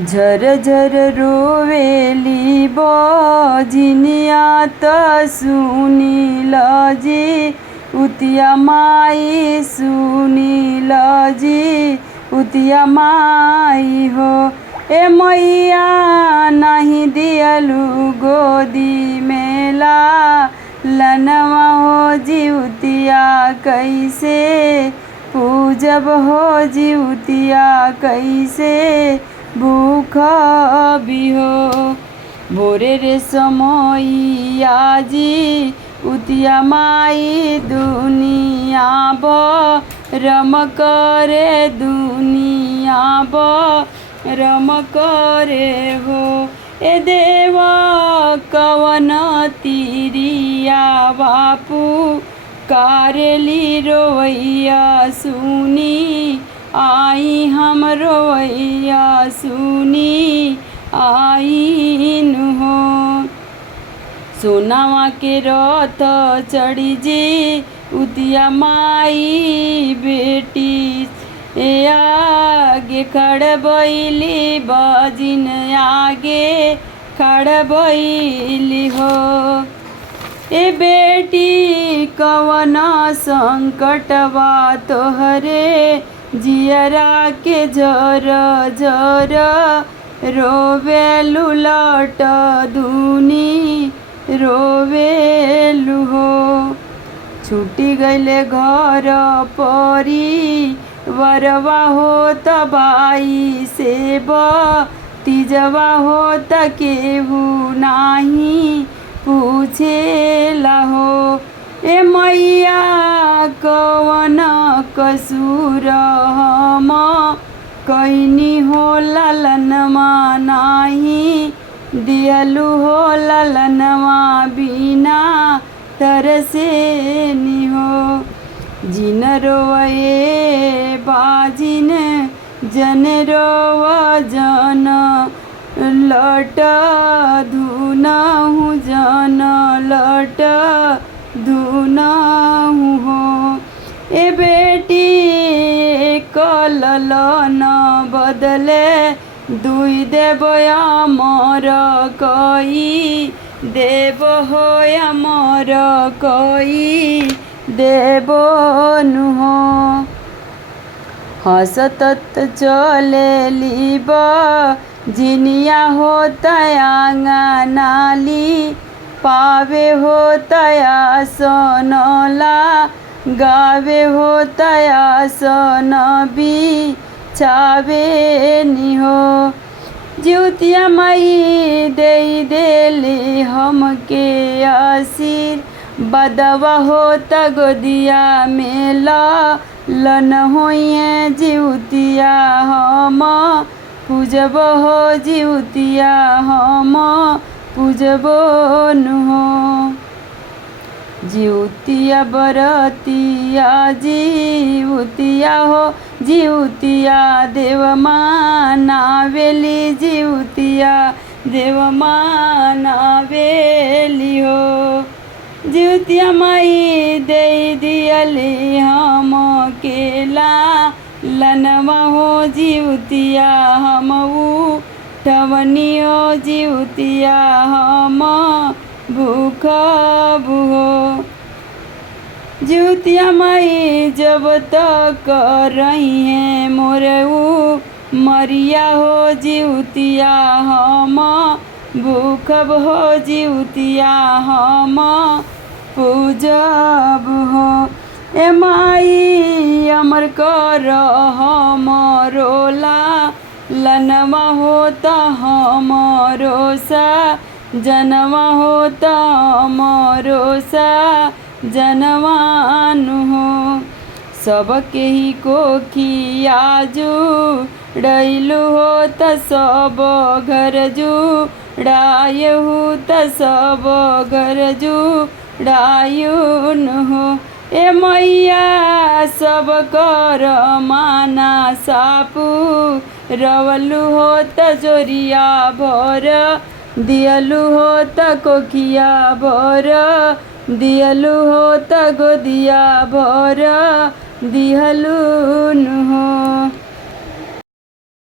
झर झर रोवेली बजनिया त सुनिल जी उतिया माई सुनिल जी उतिया माई हो। ए मैया नहीं दियलु गोदी मेला लनवा हो जीवतिया कैसे पूजब हो जीवतिया कैसे भूख भी हो। भोरे रे समैया जी उतिया माई दुनिया रम करे दुनिया रम करे हो। ए देवा कवन तिरिया बापू कारेली रोवैया सुनी आई हम रोवैया सुनी आईन हो। सोनावा के रथ चढ़ी जी उतिया माई बेटी ए आगे खड़ बैली बजिन आगे खड़ बैली हो। ए बेटी कवन संकटवा तोहरे जियरा के जर जर रोवेलु लट धुनी रोवेलु हो। छूटी गईले घर परी वरवा हो तबाई सेब तीजवा हो त केहू नाही पूछेला हो। ए मैया कवन कसूर हम कैनी हो ललनमा नाही दियलु हो ललनमा बिना तरसे नि हो। जिन रोए बाजिन जन रोव जन लट धुनहु जन लट धुनहु हो। ए बेटी कलल न बदले दुई देव अमर कई देव हो अमर कई देव नुह। हसतत चलेली जिनिया हो तयांगा नाली पावे हो तया सनला गावे हो तया सन भी छावे नि हो। ज्योतिया माई दे देली हमके आशीर बदवा हो त गोदिया मेला लन होइए ज्योतिया हम पूजब हो ज्योतिया हम पूजब नुहो। ज्योतिया बरतिया जीवतिया हो जीवतिया देव मानावेली जीवतिया देव मानावेली हो। ज्योतिया माई दे दियली हम केला लनवा हो जीवतिया हम उठवनी हो जीवतिया हम भूख बुहो। ज्योतिया माई जब तक रही है मोरऊ मरिया हो ज्योतिया हम भूखब हो ज्योतिया हम पूजब हो। ए माई अमर कर हमरोला लनवा हो त हमरो सा जनवा हो त हमरो सा जनवानु हो। सबके ही कोखियाजू डैलु हो त सब घर जुड़ायहु त सब घर जुड़ायुन हो। ए मैया सब कर माना सापू रवलु हो त जोरिया भर दियलु हो त कोखिया भर दियलु हो त गोदिया भर दिहलु हो।